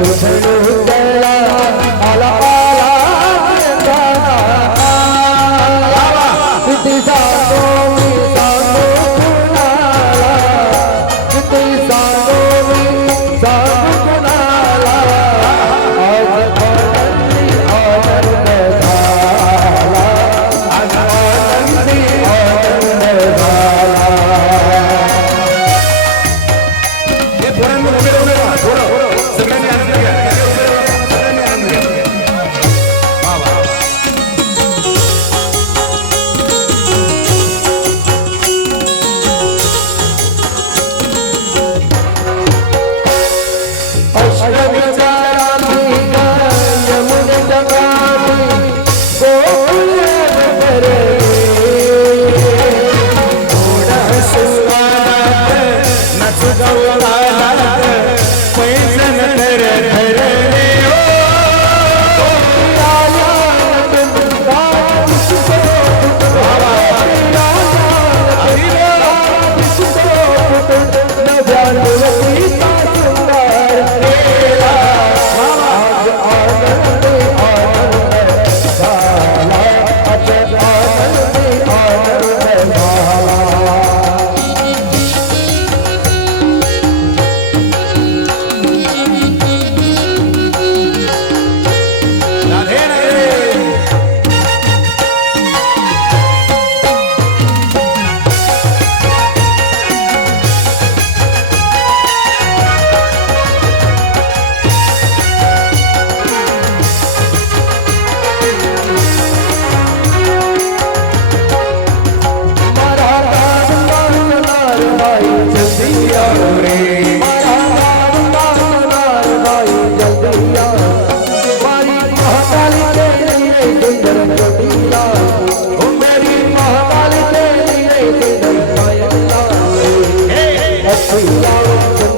हे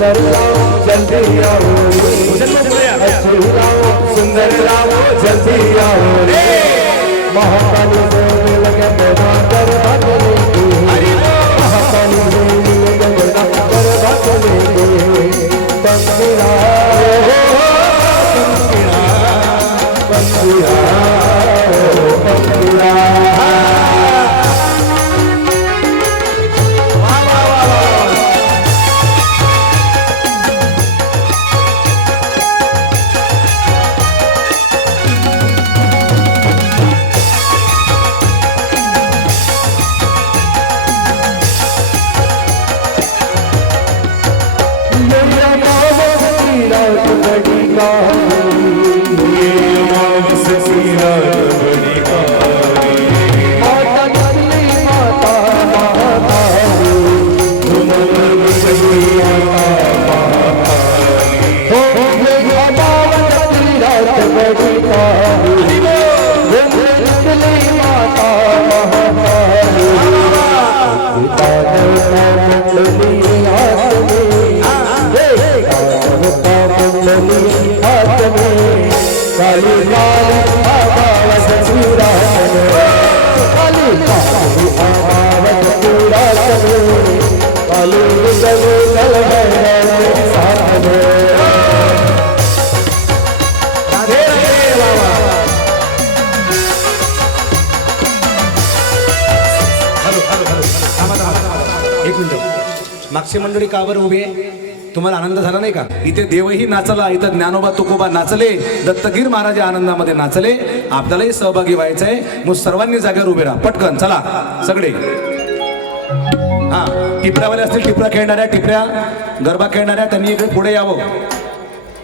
सुंदर लाओ जल्दी आओ सुंदर लाओ जल्दी आओ रे महाकाली देवी लगे मातर भगले Allah मागची मंडळी कावर उभी. आहे तुम्हाला आनंद झाला नाही का? इथे देवही नाचला इथं ज्ञानोबा तुकोबा नाचले दत्तगीर महाराज आनंदामध्ये नाचले. आपल्यालाही सहभागी व्हायचं आहे मग सर्वांनी जागेवर उभे राहा. पटकन चला सगळे. हा टिपऱ्यावाले असतील टिपऱ्या खेळणाऱ्या टिपऱ्या गरबा खेळणाऱ्या त्यांनी इकडे पुढे यावं.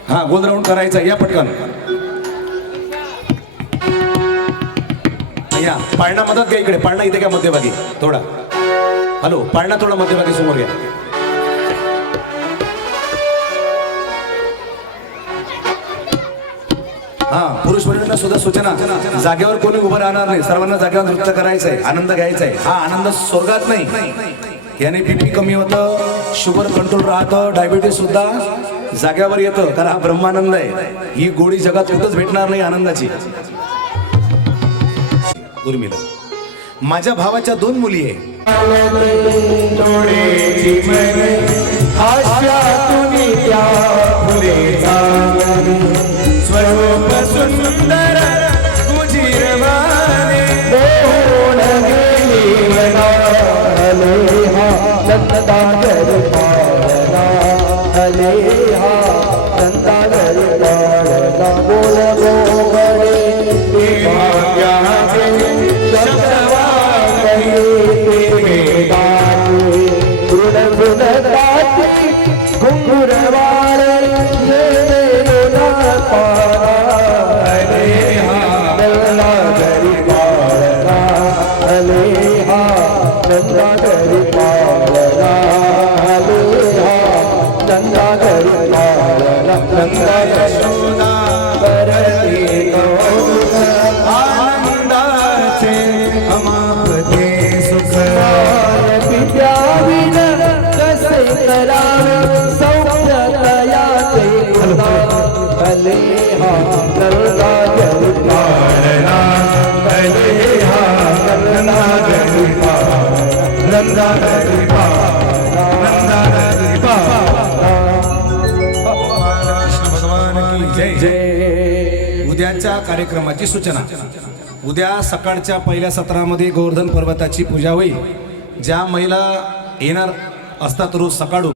हा गोल राऊंड करायचा या पटकन. या पाळणा मदत घ्या इकडे. पाळणा इथे घ्या मध्यभागी. थोडा. हॅलो पाळणा थोडा मध्यभागी समोर घ्या. पुरुष मंडळींना सुद्धा सूचना. जागेवर कोणी उभं राहणार नाही. सर्वांना जागेवर नृत्य करायचं आहे आनंद घ्यायचा आहे हा आनंद स्वर्गात नाही. याने बीपी कमी होतं शुगर कंट्रोल राहतं डायबिटीस सुद्धा जाग्यावर येतं. कारण हा ब्रह्मानंद आहे. ही गोडी जगात कुठंच भेटणार नाही आनंदाची. उर्मिला. माझ्या भावाच्या दोन मुली आहे. भले हा भले हा भगवान की जय। जय। उद्याच्या कार्यक्रमाची सूचना. उद्या सकाळच्या पहिल्या सत्रामध्ये गोवर्धन पर्वताची पूजा होईल. ज्या महिला येणार असतात रोज सकाळू.